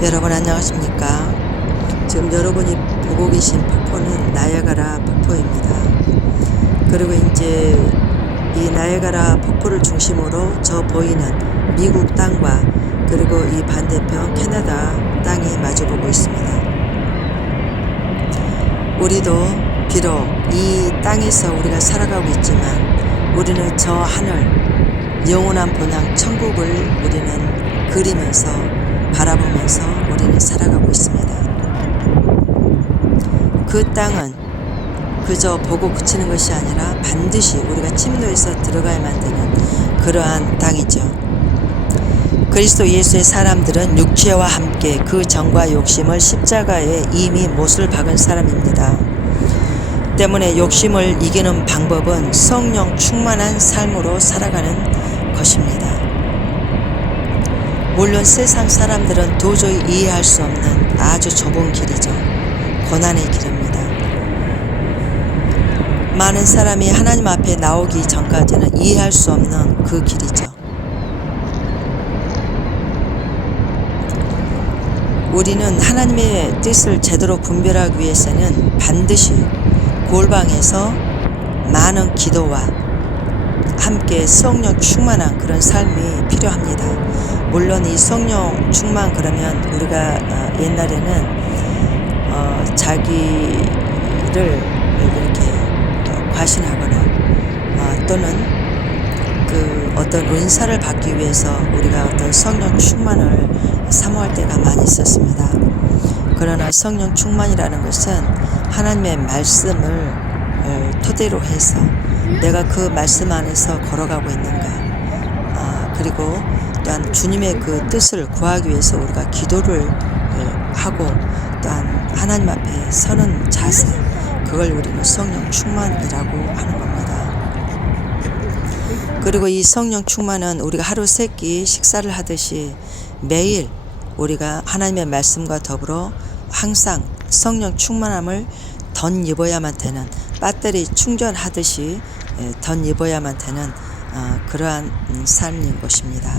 여러분 안녕하십니까? 지금 여러분이 보고 계신 폭포는 나이아가라 폭포입니다. 그리고 이제 이 나이아가라 폭포를 중심으로 저 보이는 미국 땅과 그리고 이 반대편 캐나다 땅이 마주보고 있습니다. 우리도 비록 이 땅에서 우리가 살아가고 있지만 우리는 저 하늘 영원한 본향 천국을 우리는 그리면서 바라보면서 우리는 살아가고 있습니다. 그 땅은 그저 보고 그치는 것이 아니라 반드시 우리가 침노해서 들어가야만 되는 그러한 땅이죠. 그리스도 예수의 사람들은 육체와 함께 그 정과 욕심을 십자가에 이미 못을 박은 사람입니다. 때문에 욕심을 이기는 방법은 성령 충만한 삶으로 살아가는 것입니다. 물론 세상 사람들은 도저히 이해할 수 없는 아주 좁은 길이죠. 고난의 길입니다. 많은 사람이 하나님 앞에 나오기 전까지는 이해할 수 없는 그 길이죠. 우리는 하나님의 뜻을 제대로 분별하기 위해서는 반드시 골방에서 많은 기도와 함께 성령 충만한 그런 삶이 필요합니다. 물론 이 성령 충만 그러면 우리가 옛날에는 자기를 이렇게 과신하거나 또는 그 어떤 은사를 받기 위해서 우리가 어떤 성령 충만을 사모할 때가 많이 있었습니다. 그러나 성령 충만이라는 것은 하나님의 말씀을 토대로 해서 내가 그 말씀 안에서 걸어가고 있는가, 그리고 또한 주님의 그 뜻을 구하기 위해서 우리가 기도를 하고 또한 하나님 앞에 서는 자세, 그걸 우리는 성령 충만이라고 하는 겁니다. 그리고 이 성령 충만은 우리가 하루 세 끼 식사를 하듯이 매일 우리가 하나님의 말씀과 더불어 항상 성령 충만함을 덧입어야만 되는, 배터리 충전하듯이 덧입어야만 되는 그러한 삶인 것입니다.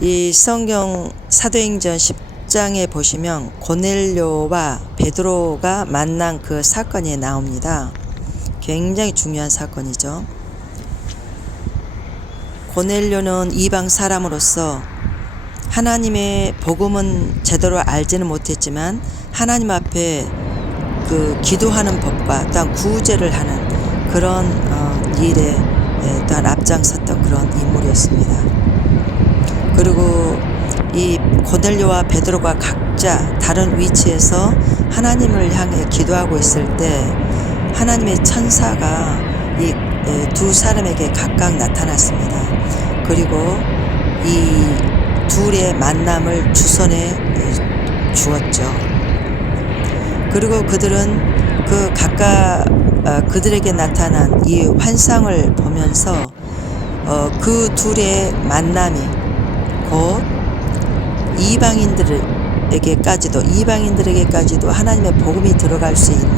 이 성경 사도행전 10장에 보시면 고넬료와 베드로가 만난 그 사건이 나옵니다. 굉장히 중요한 사건이죠. 고넬료는 이방 사람으로서 하나님의 복음은 제대로 알지는 못했지만 하나님 앞에 그 기도하는 법과 또한 구제를 하는 그런 일에 또한 앞장섰던 그런 인물이었습니다. 그리고 이 고넬료와 베드로가 각자 다른 위치에서 하나님을 향해 기도하고 있을 때 하나님의 천사가 이 두 사람에게 각각 나타났습니다. 그리고 이 둘의 만남을 주선해 주었죠. 그리고 그들은 그 각각 그들에게 나타난 이 환상을 보면서 그 둘의 만남이 곧 이방인들에게까지도 하나님의 복음이 들어갈 수 있는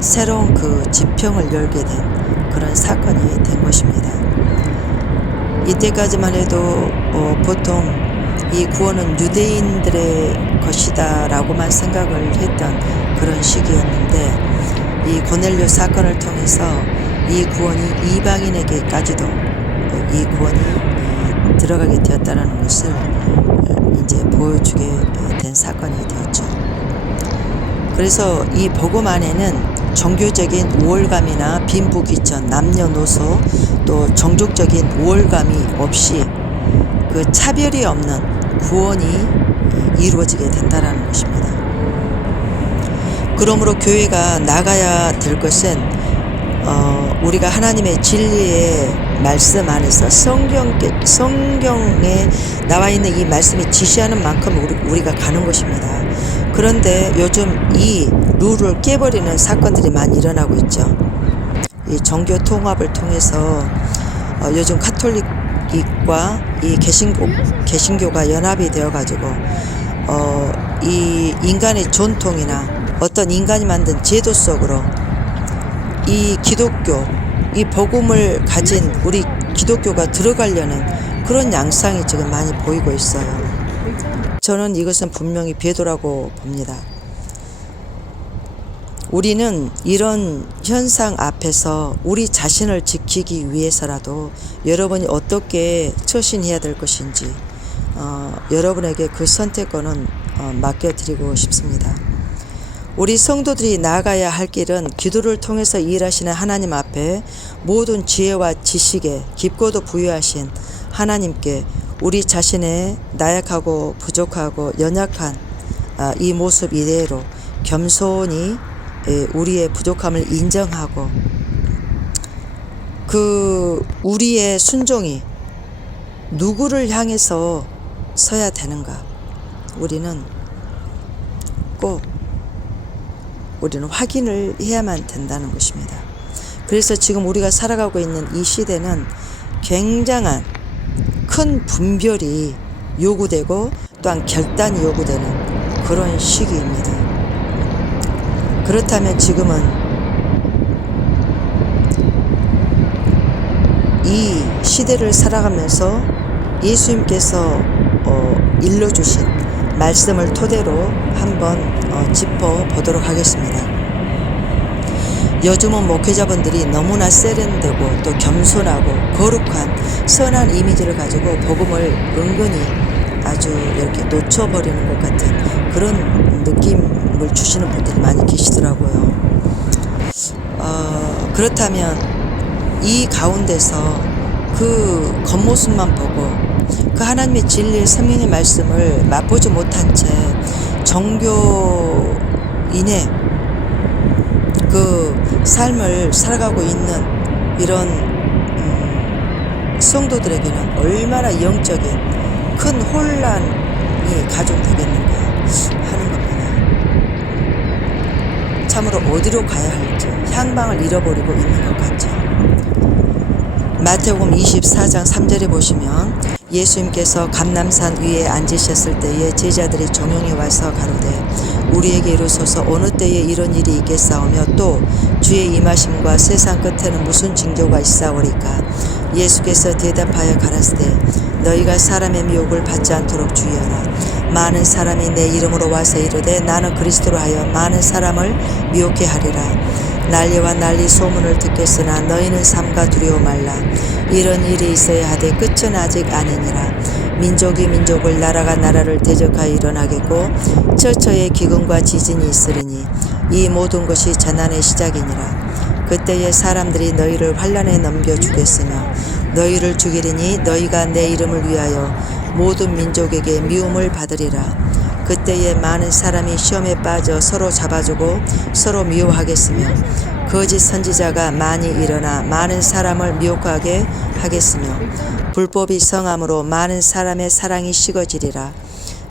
새로운 그 지평을 열게 된 그런 사건이 된 것입니다. 이때까지만 해도 보통 이 구원은 유대인들의 것이다 라고만 생각을 했던 그런 시기였는데 이 고넬료 사건을 통해서 이 구원이 이방인에게까지도 이 구원이 들어가게 되었다는 것을 이제 보여주게 된 사건이 되었죠. 그래서 이 복음 안에는 종교적인 우월감이나 빈부귀천, 남녀노소 또 종족적인 우월감이 없이 그 차별이 없는 구원이 이루어지게 된다는 것입니다. 그러므로 교회가 나가야 될 것은 우리가 하나님의 진리의 말씀 안에서 성경에 나와 있는 이 말씀이 지시하는 만큼 우리가 가는 것입니다. 그런데 요즘 이 룰을 깨버리는 사건들이 많이 일어나고 있죠. 이 종교 통합을 통해서 요즘 카톨릭과 이 개신교가 연합이 되어가지고 이 인간의 전통이나 어떤 인간이 만든 제도 속으로 이 기독교, 이 복음을 가진 우리 기독교가 들어가려는 그런 양상이 지금 많이 보이고 있어요. 저는 이것은 분명히 배도라고 봅니다. 우리는 이런 현상 앞에서 우리 자신을 지키기 위해서라도 여러분이 어떻게 처신해야 될 것인지 여러분에게 그 선택권은 맡겨드리고 싶습니다. 우리 성도들이 나아가야 할 길은 기도를 통해서 일하시는 하나님 앞에 모든 지혜와 지식에 깊고도 부유하신 하나님께 우리 자신의 나약하고 부족하고 연약한 이 모습 이대로 겸손히 우리의 부족함을 인정하고 그 우리의 순종이 누구를 향해서 서야 되는가 우리는 확인을 해야만 된다는 것입니다. 그래서 지금 우리가 살아가고 있는 이 시대는 굉장한 큰 분별이 요구되고 또한 결단이 요구되는 그런 시기입니다. 그렇다면 지금은 이 시대를 살아가면서 예수님께서 일러주신 말씀을 토대로 한번 짚어보도록 하겠습니다. 요즘은 목회자분들이 너무나 세련되고 또 겸손하고 거룩한 선한 이미지를 가지고 복음을 은근히 아주 이렇게 놓쳐버리는 것 같은 그런 느낌을 주시는 분들이 많이 계시더라고요. 그렇다면 이 가운데서 그 겉모습만 보고 그 하나님의 진리의 생명의 말씀을 맛보지 못한 채 종교인의 그 삶을 살아가고 있는 이런 성도들에게는 얼마나 영적인 큰 혼란이 가중되겠는가 하는 겁니다. 참으로 어디로 가야 할지 향방을 잃어버리고 있는 것 같죠. 마태복음 24장 3절에 보시면 예수님께서 감람산 위에 앉으셨을 때에 제자들이 종용이 와서 가로되 우리에게 이르소서 어느 때에 이런 일이 있겠사오며 또 주의 임하심과 세상 끝에는 무슨 징조가 있사오리까. 예수께서 대답하여 가라사대 너희가 사람의 미혹을 받지 않도록 주의하라. 많은 사람이 내 이름으로 와서 이르되 나는 그리스도로 하여 많은 사람을 미혹해 하리라. 난리와 난리 소문을 듣겠으나 너희는 삼가 두려워 말라. 이런 일이 있어야 하되 끝은 아직 아니니라. 민족이 민족을 나라가 나라를 대적하여 일어나겠고 처처에 기근과 지진이 있으리니 이 모든 것이 재난의 시작이니라. 그때에 사람들이 너희를 환난에 넘겨 주겠으며 너희를 죽이리니 너희가 내 이름을 위하여 모든 민족에게 미움을 받으리라. 그때에 많은 사람이 시험에 빠져 서로 잡아주고 서로 미워하겠으며 거짓 선지자가 많이 일어나 많은 사람을 미혹하게 하겠으며 불법이 성함으로 많은 사람의 사랑이 식어지리라.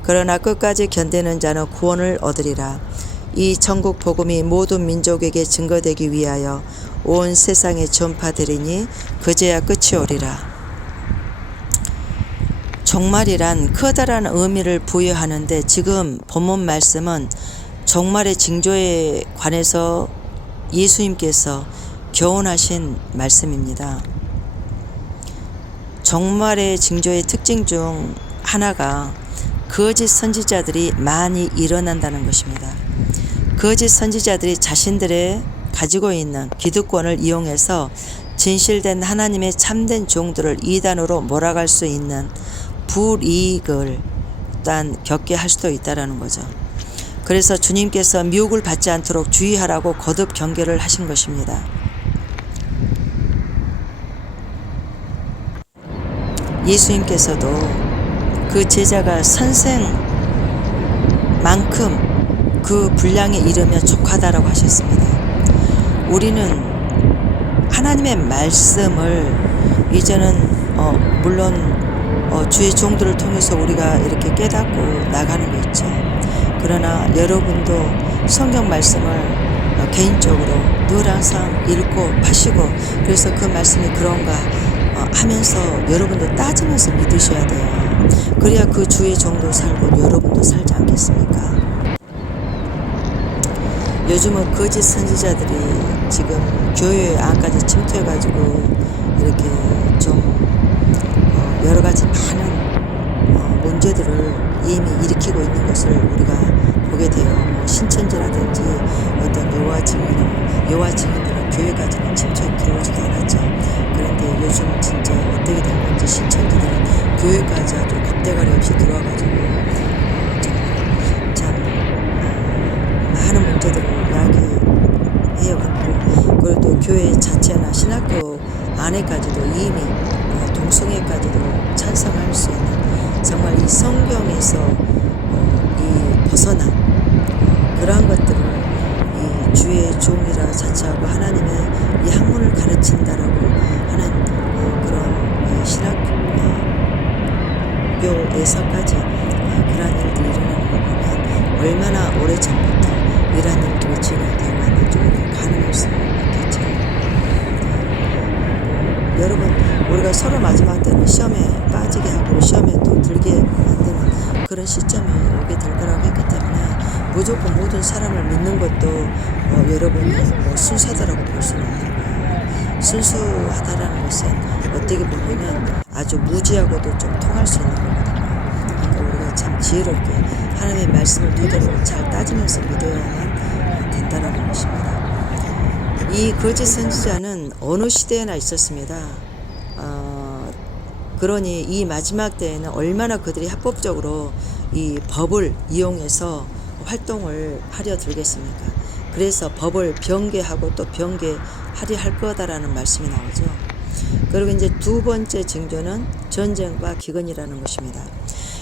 그러나 끝까지 견디는 자는 구원을 얻으리라. 이 천국 복음이 모든 민족에게 증거되기 위하여 온 세상에 전파되리니 그제야 끝이 오리라. 종말이란 커다란 의미를 부여하는데 지금 본문 말씀은 종말의 징조에 관해서 예수님께서 교훈하신 말씀입니다. 종말의 징조의 특징 중 하나가 거짓 선지자들이 많이 일어난다는 것입니다. 거짓 선지자들이 자신들의 가지고 있는 기득권을 이용해서 진실된 하나님의 참된 종들을 이단으로 몰아갈 수 있는 불이익을 일단 겪게 할 수도 있다는 거죠. 그래서 주님께서 미혹을 받지 않도록 주의하라고 거듭 경계를 하신 것입니다. 예수님께서도 그 제자가 선생만큼 그 분량에 이르며 족하다라고 하셨습니다. 우리는 하나님의 말씀을 이제는 물론 주의 종들을 통해서 우리가 이렇게 깨닫고 나가는 거 있죠. 그러나 여러분도 성경 말씀을 개인적으로 늘 항상 읽고 파시고 그래서 그 말씀이 그런가 하면서 여러분도 따지면서 믿으셔야 돼요. 그래야 그 주의 종도 살고 여러분도 살지 않겠습니까? 요즘은 거짓 선지자들이 지금 교회 안까지 침투해가지고 이렇게 좀 여러 가지 많은 문제들을 이미 일으키고 있는 것을 우리가 보게 돼요. 뭐 신천지라든지 어떤 여호와 증인들은 교회까지는 침투해 들어오지도 않았죠. 그런데 요즘 진짜 어떻게 된 건지 신천지들은 교회까지 아주 겁대가리 없이 들어와가지고 정말 참 많은 문제들을 야기해왔고, 그리고 또 교회 자체나 신학교 안에까지도 이미 동성애까지도 찬성할 수 있는, 정말 이 성경에서 이 벗어난 그러한 것들을 이 주의 종이라 자처하고 하나님의 이 학문을 가르친다라고 하는 그런 신학교에서까지 그러한 일들이 일어나는 걸 보면 얼마나 오래전부터 이러한 일들이 진행되어 왔는지 우리가 가늠할 수 있겠죠. 여러분, 우리가 서로 마지막 때는 시험에 빠지게 하고 시험에 또 들게 만드는 그런 시점이 오게 될 거라고 했기 때문에 무조건 모든 사람을 믿는 것도 여러분이 뭐 순수하다라고 볼 수는 없는 거예요. 순수하다라는 것은 어떻게 보면은 아주 무지하고도 좀 통할 수 있는 거거든요. 그러니까 우리가 참 지혜롭게 하나님의 말씀을 토대로 잘 따지면서 믿어야만 된다는 것입니다. 이 거짓 선지자는 어느 시대에나 있었습니다. 그러니 이 마지막 때에는 얼마나 그들이 합법적으로 이 법을 이용해서 활동을 하려 들겠습니까? 그래서 법을 변개하고 또 변개하려 할 거다라는 말씀이 나오죠. 그리고 이제 두 번째 징조는 전쟁과 기근이라는 것입니다.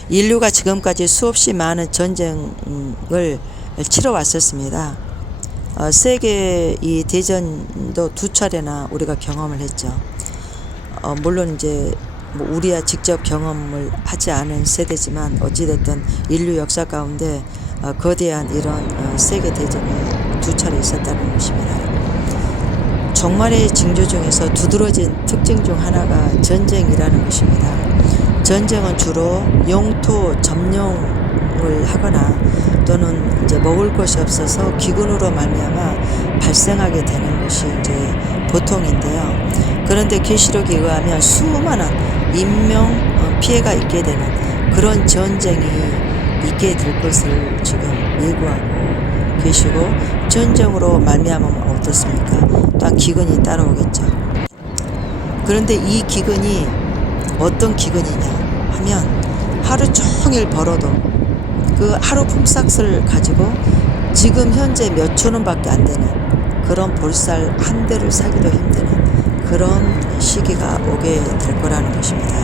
인류가 지금까지 수없이 많은 전쟁을 치러 왔었습니다. 세계 이 대전도 2차례나 우리가 경험을 했죠. 물론 이제 뭐 우리야 직접 경험을 하지 않은 세대지만 어찌됐든 인류 역사 가운데 거대한 이런 세계 대전이 2차례 있었다는 것입니다. 종말의 징조 중에서 두드러진 특징 중 하나가 전쟁이라는 것입니다. 전쟁은 주로 영토 점령을 하거나 또는 이제 먹을 것이 없어서 기근으로 말미암아 발생하게 되는 것이 이제 보통인데요. 그런데 계시록에 의하면 수많은 인명 피해가 있게 되는 그런 전쟁이 있게 될 것을 지금 예고하고 계시고, 전쟁으로 말미암으면 어떻습니까? 또한 기근이 따라오겠죠. 그런데 이 기근이 어떤 기근이냐 하면 하루 종일 벌어도 그 하루 품삯을 가지고 지금 현재 몇 천 원밖에 안 되는 그런 볼살 한 대를 사기도 힘드는 그런 시기가 오게 될 거라는 것입니다.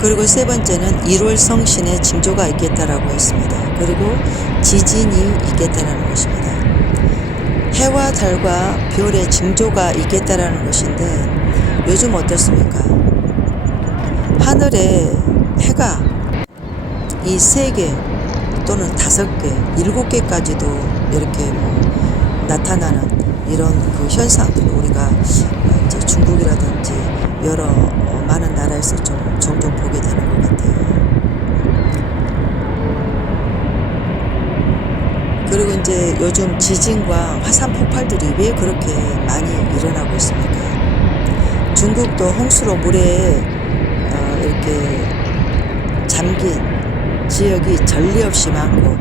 그리고 세 번째는 1월 성신의 징조가 있겠다라고 했습니다. 그리고 지진이 있겠다라는 것입니다. 해와 달과 별의 징조가 있겠다라는 것인데 요즘 어떻습니까? 하늘에 해가 이 3개 또는 5개, 7개까지도 이렇게 뭐 나타나는 이런 그 현상들을 우리가 이제 중국이라든지 여러 많은 나라에서 좀 종종 보게 되는 것 같아요. 그리고 이제 요즘 지진과 화산 폭발들이 왜 그렇게 많이 일어나고 있습니까? 중국도 홍수로 물에 이렇게 잠긴 지역이 전례 없이 많고,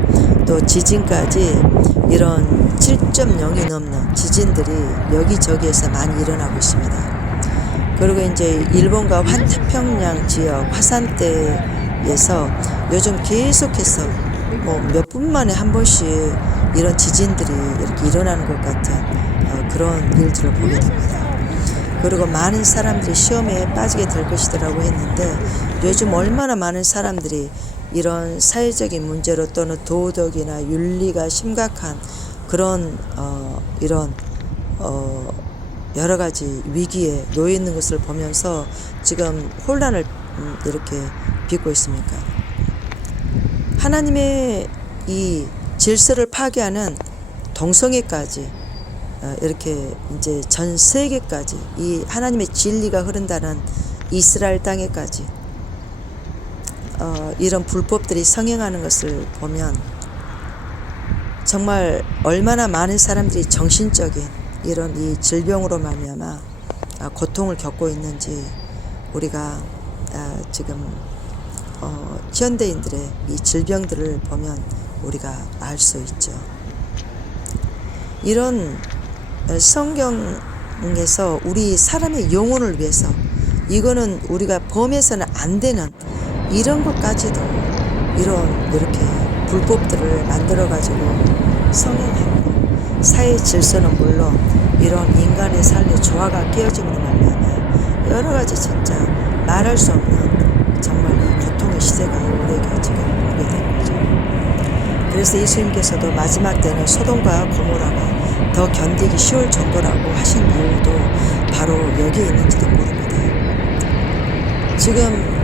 또 지진까지 이런 7.0이 넘는 지진들이 여기저기에서 많이 일어나고 있습니다. 그리고 이제 일본과 환태평양 지역 화산대에서 요즘 계속해서 뭐 몇 분 만에 한 번씩 이런 지진들이 이렇게 일어나는 것 같은 그런 일들을 보게 됩니다. 그리고 많은 사람들이 시험에 빠지게 될 것이라고 했는데 요즘 얼마나 많은 사람들이 이런 사회적인 문제로 또는 도덕이나 윤리가 심각한 그런 이런 여러 가지 위기에 놓여 있는 것을 보면서 지금 혼란을 이렇게 빚고 있습니까? 하나님의 이 질서를 파괴하는 동성애까지 이렇게 이제 전 세계까지 이 하나님의 진리가 흐른다는 이스라엘 땅에까지 이런 불법들이 성행하는 것을 보면 정말 얼마나 많은 사람들이 정신적인 이런 이 질병으로 말미암아 고통을 겪고 있는지 우리가 지금 현대인들의 이 질병들을 보면 우리가 알 수 있죠. 이런 성경에서 우리 사람의 영혼을 위해서 이거는 우리가 범해서는 안 되는 이런 것까지도 이렇게 불법들을 만들어 가지고 성행함으로 사회 질서는 물론 이런 인간의 삶의 조화가 깨어짐으로 말미암아 여러 가지 진짜 말할 수 없는 정말 이 고통의 시대가 우리에게 지금 오게 된 거죠. 그래서 예수님께서도 마지막 때는 소돔과 고모라가 더 견디기 쉬울 정도라고 하신 이유도 바로 여기에 있는지도 모릅니다. 지금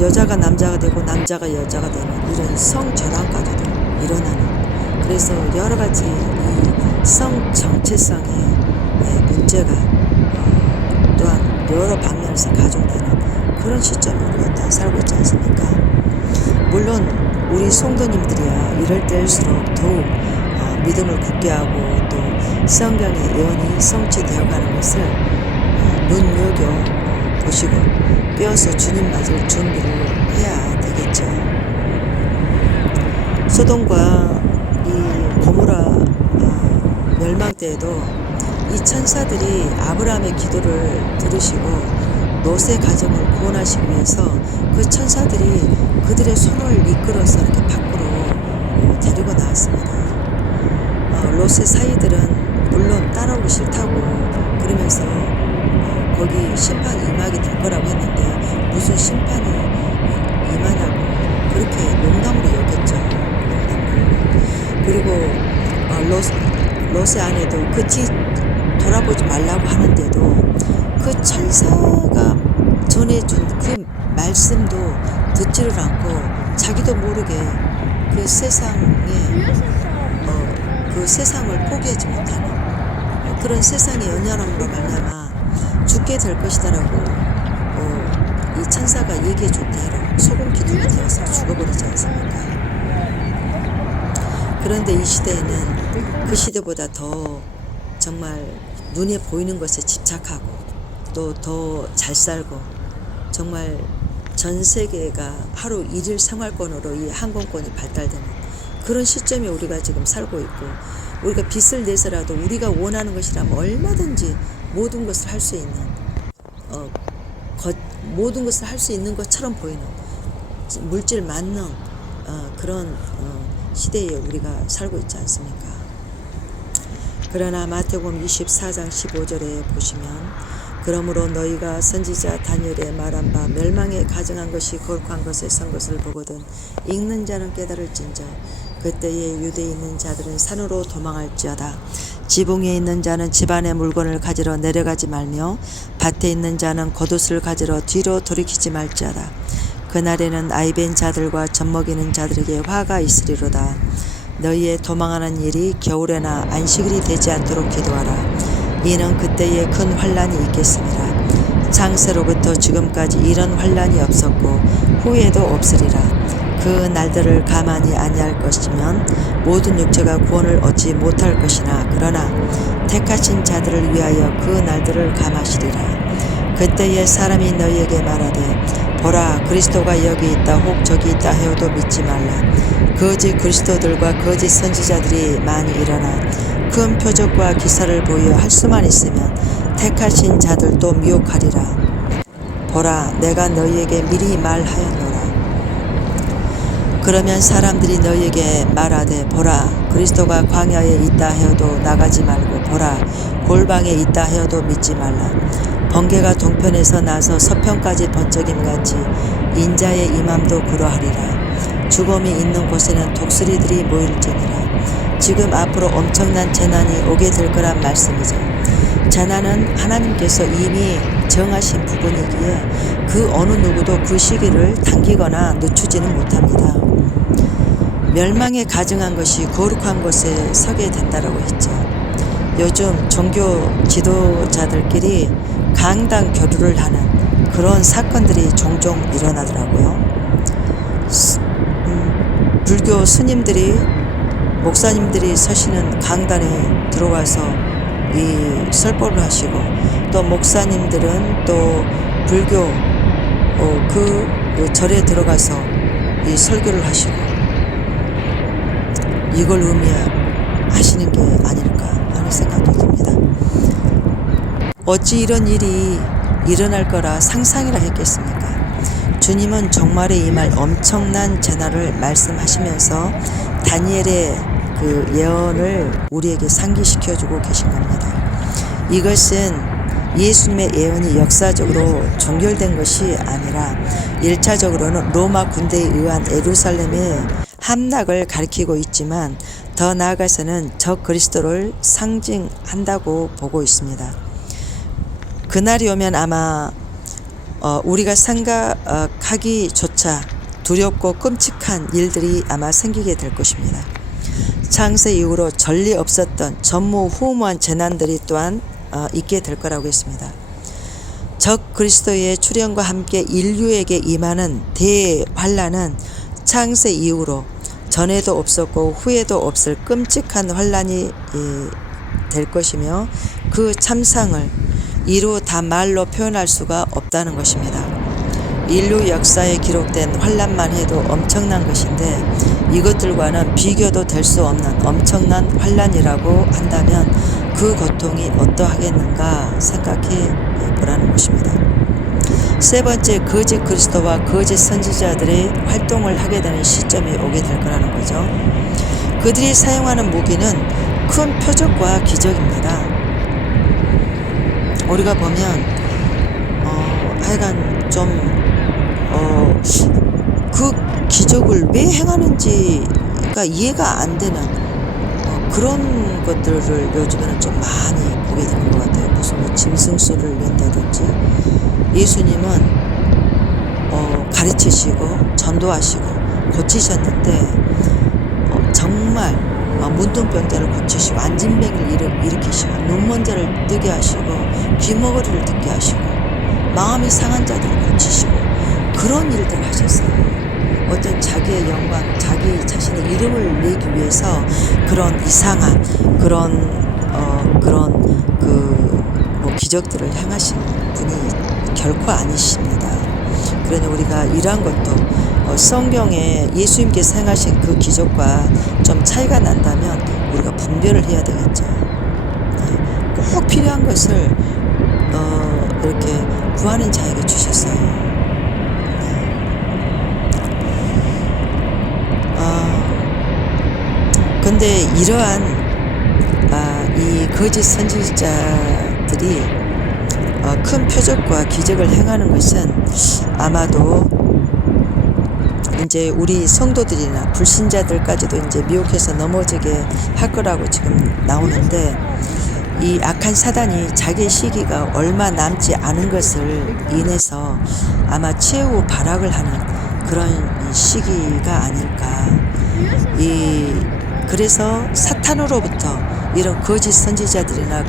여자가 남자가 되고 남자가 여자가 되는 이런 성전환까지도 일어나는, 그래서 여러 가지 이 성 정체성의 문제가 또한 여러 방면에서 가중되는 그런 시점에 우리가 다 살고 있지 않습니까? 물론 우리 성도님들이야 이럴 때일수록 더욱 믿음을 굳게 하고 또 성경의 예언이 성취되어 가는 것을 눈여겨 보시고 빼어서 주님 맞을 준비를 해야 되겠죠. 소돔과 이 고모라 멸망 때에도 이 천사들이 아브라함의 기도를 들으시고 롯의 가정을 구원하시기 위해서 그 천사들이 그들의 손을 이끌어서 이렇게 밖으로 데리고 나왔습니다. 롯의 사이들은 물론 따라오기 싫다고 그러면서 거기 심판이 임하게 될 거라고 했는데 무슨 심판이 임하냐고 그렇게 농담으로 여겼죠. 농담으로. 그리고 롯의 아내도 그 뒤 돌아보지 말라고 하는데도 그 천사가 전해준 그 말씀도 듣지를 않고 자기도 모르게 그 세상을 포기하지 못하는 그런 세상의 연연함으로 말미암아 죽게 될 것이다라고 이 천사가 얘기해 준 대로 소금 기둥이 되어서 죽어버리지 않습니까? 그런데 이 시대에는 그 시대보다 더 정말 눈에 보이는 것에 집착하고 또 더 잘 살고 정말 전 세계가 하루 일일 생활권으로 이 항공권이 발달되는 그런 시점에 우리가 지금 살고 있고, 우리가 빚을 내서라도 우리가 원하는 것이라면 얼마든지 모든 것을 할 수 있는 모든 것을 할 수 있는 것처럼 보이는 물질 만능 그런 시대에 우리가 살고 있지 않습니까? 그러나 마태복음 24장 15절에 보시면 그러므로 너희가 선지자 다니엘의 말한 바 멸망에 가증한 것이 거룩한 것에 선 것을 보거든 읽는 자는 깨달을진저 그때에 유대에 있는 자들은 산으로 도망할지어다. 지붕에 있는 자는 집안의 물건을 가지러 내려가지 말며 밭에 있는 자는 겉옷을 가지러 뒤로 돌이키지 말지어다. 그날에는 아이벤 자들과 젖먹이는 자들에게 화가 있으리로다. 너희의 도망하는 일이 겨울에나 안식일이 되지 않도록 기도하라. 이는 그때에 큰 환란이 있겠음이라. 창세로부터 지금까지 이런 환란이 없었고 후에도 없으리라. 그 날들을 가만히 아니할 것이면 모든 육체가 구원을 얻지 못할 것이나 그러나 택하신 자들을 위하여 그 날들을 감하시리라. 그때에 사람이 너희에게 말하되 보라 그리스도가 여기 있다 혹 저기 있다 하여도 믿지 말라. 거짓 그리스도들과 거짓 선지자들이 많이 일어나 큰 표적과 기사를 보여 할 수만 있으면 택하신 자들도 미혹하리라. 보라 내가 너희에게 미리 말하였노라. 그러면 사람들이 너희에게 말하되 보라 그리스도가 광야에 있다 하여도 나가지 말고 보라 골방에 있다 하여도 믿지 말라. 번개가 동편에서 나서 서편까지 번쩍임같이 인자의 임함도 그러하리라. 죽음이 있는 곳에는 독수리들이 모일지니라. 지금 앞으로 엄청난 재난이 오게 될 거란 말씀이죠. 재난은 하나님께서 이미 정하신 부분이기에 그 어느 누구도 그 시기를 당기거나 늦추지는 못합니다. 멸망에 가증한 것이 거룩한 곳에 서게 된다라고 했죠. 요즘 종교 지도자들끼리 강당 교류를 하는 그런 사건들이 종종 일어나더라고요. 불교 스님들이 목사님들이 서시는 강단에 들어와서 이 설법을 하시고 또 목사님들은 또 불교 그 절에 들어가서 이 설교를 하시고 이걸 의미하시는 게 아닐까 하는 생각도 듭니다. 어찌 이런 일이 일어날 거라 상상이라 했겠습니까? 주님은 종말에 임할 엄청난 재난을 말씀하시면서 다니엘의 그 예언을 우리에게 상기시켜주고 계신 겁니다. 이것은 예수님의 예언이 역사적으로 종결된 것이 아니라 1차적으로는 로마 군대에 의한 예루살렘의 함락을 가리키고 있지만 더 나아가서는 적 그리스도를 상징한다고 보고 있습니다. 그날이 오면 아마 우리가 생각하기조차 두렵고 끔찍한 일들이 아마 생기게 될 것입니다. 창세 이후로 전례 없었던 전무후무한 재난들이 또한 있게 될 거라고 했습니다. 적 그리스도의 출현과 함께 인류에게 임하는 대환란은 창세 이후로 전에도 없었고 후에도 없을 끔찍한 환란이 될 것이며 그 참상을 이루 다 말로 표현할 수가 없다는 것입니다. 인류 역사에 기록된 환란만 해도 엄청난 것인데 이것들과는 비교도 될 수 없는 엄청난 환란이라고 한다면 그 고통이 어떠하겠는가 생각해 보라는 것입니다. 세 번째, 거짓 그리스도와 거짓 선지자들의 활동을 하게 되는 시점이 오게 될 거라는 거죠. 그들이 사용하는 무기는 큰 표적과 기적입니다. 우리가 보면 하여간 좀 그 기적을 왜 행하는지가 이해가 안 되는 그런 것들을 요즘에는 좀 많이 보게 되는 것 같아요. 무슨 뭐 짐승소리를 낸다든지 예수님은 가르치시고 전도하시고 고치셨는데 정말 문둥병자를 고치시고 안진뱅이를 일으키시고 눈먼 자를 뜨게 하시고 귀머거리를 듣게 하시고 마음이 상한 자들을 고치시고 그런 일들을 하셨어요. 어떤 자기의 영광, 자기 자신의 이름을 내기 위해서 그런 이상한 그런 뭐 기적들을 행하신 분이 결코 아니십니다. 그러니 우리가 이러한 것도 성경에 예수님께서 행하신 그 기적과 좀 차이가 난다면 우리가 분별을 해야 되겠죠. 꼭 필요한 것을 이렇게 구하는 자에게 주셨어요. 근데 이러한 이 거짓 선지자들이 큰 표적과 기적을 행하는 것은 아마도 이제 우리 성도들이나 불신자들까지도 이제 미혹해서 넘어지게 할 거라고 지금 나오는데 이 악한 사단이 자기의 시기가 얼마 남지 않은 것을 인해서 아마 최후 발악을 하는 그런 시기가 아닐까. 그래서 사탄으로부터 이런 거짓 선지자들이나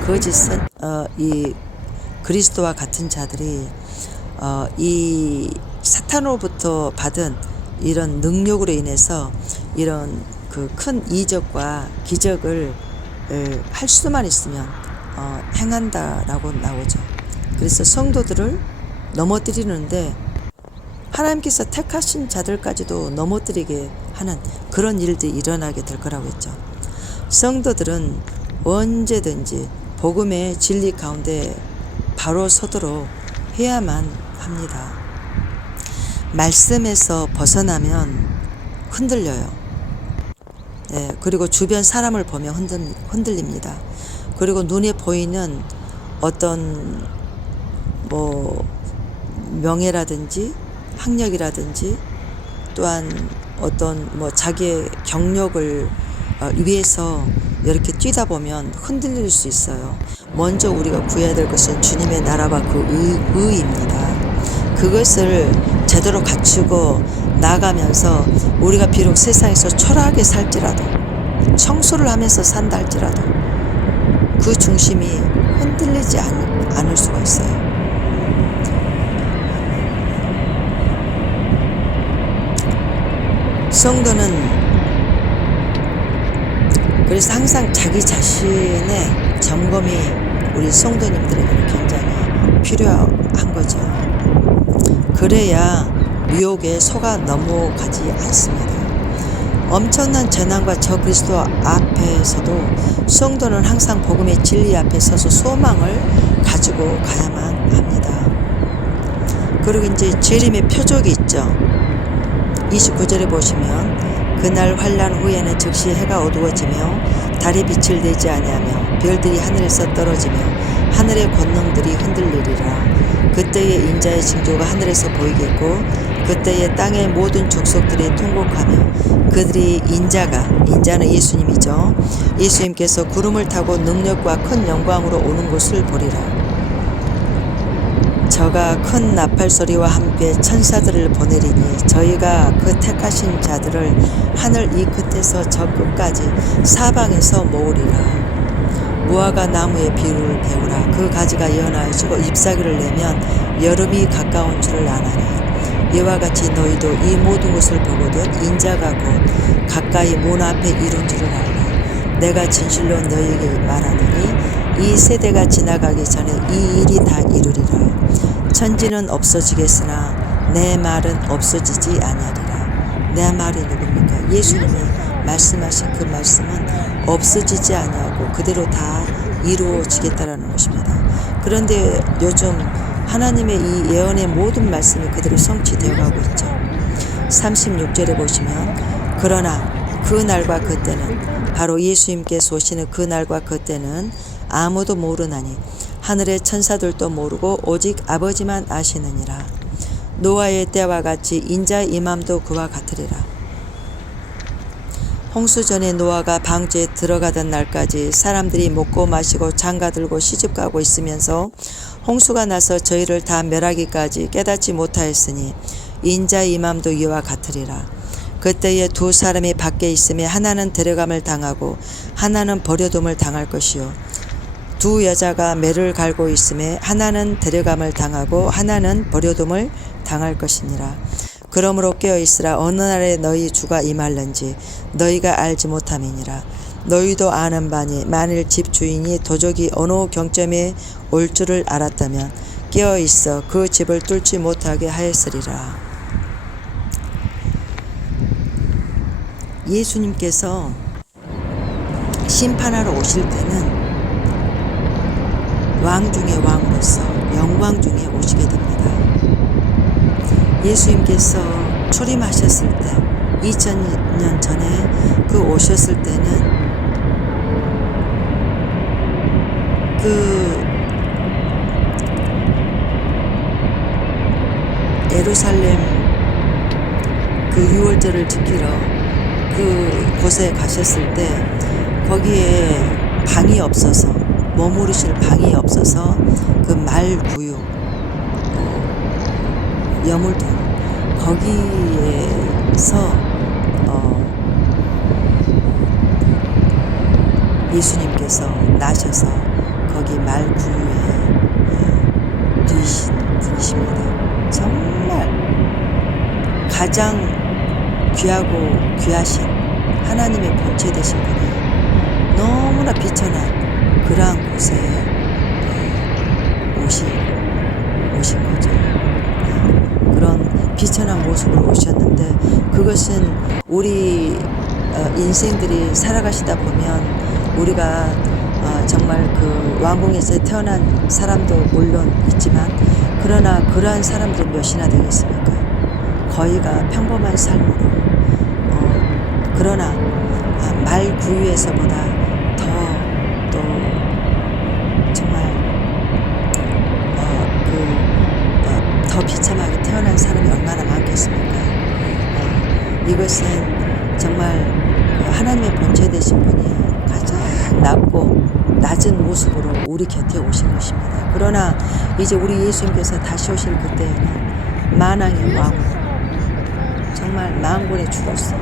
이 그리스도와 같은 자들이 이 사탄으로부터 받은 이런 능력으로 인해서 이런 그 큰 이적과 기적을 할 수만 있으면 행한다라고 나오죠. 그래서 성도들을 넘어뜨리는데 하나님께서 택하신 자들까지도 넘어뜨리게 하는 그런 일들이 일어나게 될 거라고 했죠. 성도들은 언제든지 복음의 진리 가운데 바로 서도록 해야만 합니다. 말씀에서 벗어나면 흔들려요. 그리고 주변 사람을 보면 흔들립니다. 그리고 눈에 보이는 어떤 뭐 명예라든지 학력이라든지 또한 어떤 뭐 자기의 경력을 위해서 이렇게 뛰다 보면 흔들릴 수 있어요. 먼저 우리가 구해야 될 것은 주님의 나라와 그 의입니다. 그것을 제대로 갖추고 나가면서 우리가 비록 세상에서 초라하게 살지라도 청소를 하면서 산다 할지라도 그 중심이 흔들리지 않을 수가 있어요. 성도는 그래서 항상 자기 자신의 점검이 우리 성도님들에게는 굉장히 필요한 거죠. 그래야 유혹에 속아 넘어가지 않습니다. 엄청난 재난과 저그리스도 앞에서도 성도는 항상 복음의 진리 앞에 서서 소망을 가지고 가야만 합니다. 그리고 이제 재림의 표적이 있죠. 29절에 보시면 그날 환난 후에는 즉시 해가 어두워지며 달이 빛을 내지 아니하며 별들이 하늘에서 떨어지며 하늘의 권능들이 흔들리리라. 그때의 인자의 징조가 하늘에서 보이겠고 그때의 땅의 모든 족속들이 통곡하며 그들이 인자는 예수님이죠. 예수님께서 구름을 타고 능력과 큰 영광으로 오는 것을 보리라. 저가 큰 나팔 소리와 함께 천사들을 보내리니 저희가 그 택하신 자들을 하늘 이 끝에서 저 끝까지 사방에서 모으리라. 무화과 나무의 비유를 배우라. 그 가지가 연하여지고 잎사귀를 내면 여름이 가까운 줄을 아나니 이와 같이 너희도 이 모든 것을 보거든 인자가 곧 가까이 문 앞에 이룬 줄을 알라. 내가 진실로 너희에게 말하노니 이 세대가 지나가기 전에 이 일이 다 이루리라. 천지는 없어지겠으나 내 말은 없어지지 아니하리라. 내 말이 누굽니까? 예수님이 말씀하신 그 말씀은 없어지지 아니하고 그대로 다 이루어지겠다라는 것입니다. 그런데 요즘 하나님의 이 예언의 모든 말씀이 그대로 성취되어 가고 있죠. 36절에 보시면 그러나 그 날과 그때는 바로 예수님께서 오시는 그 날과 그때는 아무도 모르나니 하늘의 천사들도 모르고 오직 아버지만 아시느니라. 노아의 때와 같이 인자의 임함도 그와 같으리라. 홍수 전에 노아가 방주에 들어가던 날까지 사람들이 먹고 마시고 장가들고 시집가고 있으면서 홍수가 나서 저희를 다 멸하기까지 깨닫지 못하였으니 인자의 임함도 이와 같으리라. 그때에 두 사람이 밖에 있음에 하나는 데려감을 당하고 하나는 버려둠을 당할 것이요 두 여자가 매를 갈고 있음에 하나는 데려감을 당하고 하나는 버려둠을 당할 것이니라. 그러므로 깨어있으라. 어느 날에 너희 주가 임할는지 너희가 알지 못함이니라. 너희도 아는 바니 만일 집 주인이 도적이 어느 경점에 올 줄을 알았다면 깨어있어 그 집을 뚫지 못하게 하였으리라. 예수님께서 심판하러 오실 때는 왕 중의 왕으로서 영광 중에 오시게 됩니다. 예수님께서 출임하셨을 때 2000년 전에 그 오셨을 때는 그 예루살렘 그 유월절을 지키러 그 곳에 가셨을 때 거기에 방이 없어서 머무르실 방이 없어서 그 말구유 여물통 거기에서 예수님께서 나셔서 거기 말구유에 누이신 분이십니다. 정말 가장 귀하고 귀하신 하나님의 본체 되신 분이 너무나 비천한 그러한 곳에 오신 거죠. 그런 비천한 모습으로 오셨는데 그것은 우리 인생들이 살아가시다 보면 우리가 정말 그 왕궁에서 태어난 사람도 물론 있지만 그러나 그러한 사람들이 몇이나 되겠습니까? 거의가 평범한 삶으로 그러나 말 구유에서보다 더 정말 더 비참하게 태어난 사람이 얼마나 많겠습니까? 이것은 정말 하나님의 본체 되신 분이 가장 낮은 모습으로 우리 곁에 오신 것입니다. 그러나 이제 우리 예수님께서 다시 오실 그때에는 만왕의 왕, 정말 만군의 주로서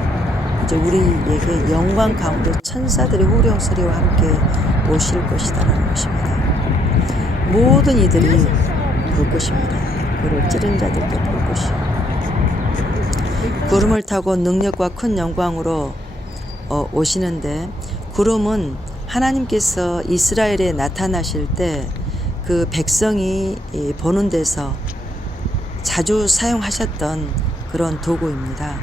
이제 우리에게 영광 가운데 천사들의 호령 소리와 함께 오실 것이다라는 것입니다. 모든 이들이 볼 것입니다. 그를 찌른 자들도 볼 것이요. 구름을 타고 능력과 큰 영광으로 오시는데 구름은 하나님께서 이스라엘에 나타나실 때 그 백성이 보는 데서 자주 사용하셨던 그런 도구입니다.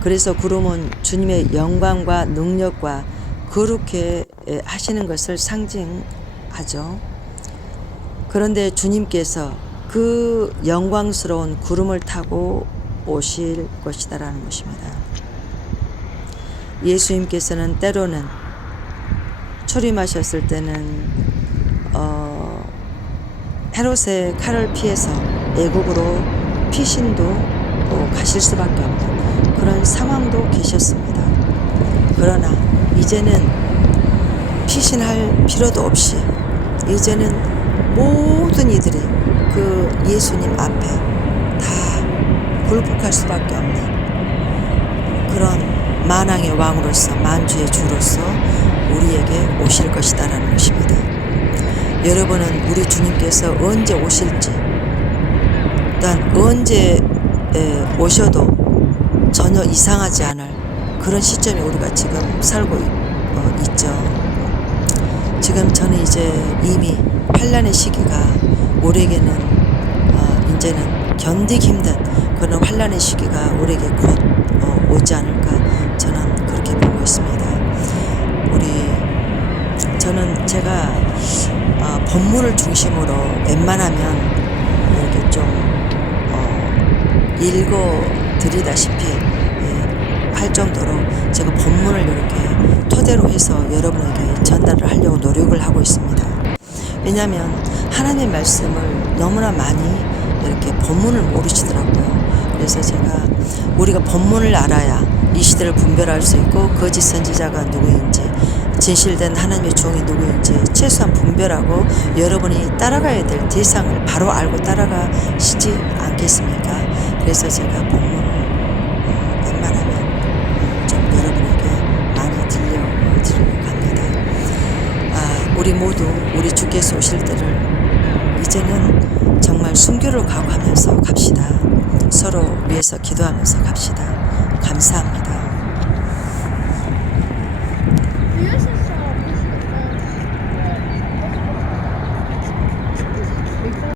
그래서 구름은 주님의 영광과 능력과 거룩해 하시는 것을 상징하죠. 그런데 주님께서 그 영광스러운 구름을 타고 오실 것이다라는 것입니다. 예수님께서는 때로는 초림하셨을 때는 헤롯의 칼을 피해서 애국으로 피신도 가실 수밖에 없는 그런 상황도 계셨습니다. 그러나 이제는 피신할 필요도 없이 이제는 모든 이들이 그 예수님 앞에 다 굴복할 수밖에 없는 그런 만왕의 왕으로서 만주의 주로서 우리에게 오실 것이다라는 것입니다. 여러분은 우리 주님께서 언제 오실지 또한 언제 오셔도 전혀 이상하지 않을 그런 시점에 우리가 지금 살고 있죠. 지금 저는 이제 이미 환난의 시기가 우리에게는 이제는 견디기 힘든 그런 환난의 시기가 우리에게 곧 오지 않을까 저는 그렇게 보고 있습니다. 저는 제가 본문을 중심으로 웬만하면 이렇게 좀 읽어드리다시피 할 정도로 제가 본문을 이렇게 토대로 해서 여러분에게 전달을 하려고 노력을 하고 있습니다. 왜냐하면 하나님의 말씀을 너무나 많이 이렇게 본문을 모르시더라고요. 그래서 제가 우리가 본문을 알아야 이 시대를 분별할 수 있고 거짓 선지자가 누구인지 진실된 하나님의 종이 누구인지 최소한 분별하고 여러분이 따라가야 될 대상을 바로 알고 따라가시지 않겠습니까? 그래서 제가 본문을 웬만하면 좀 여러분에게 많이 들려드리려고 합니다. 우리 모두 우리 주께서 오실 때를 이제는 정말 순교를 각오하면서 갑시다. 서로 위해서 기도하면서 갑시다. 감사합니다.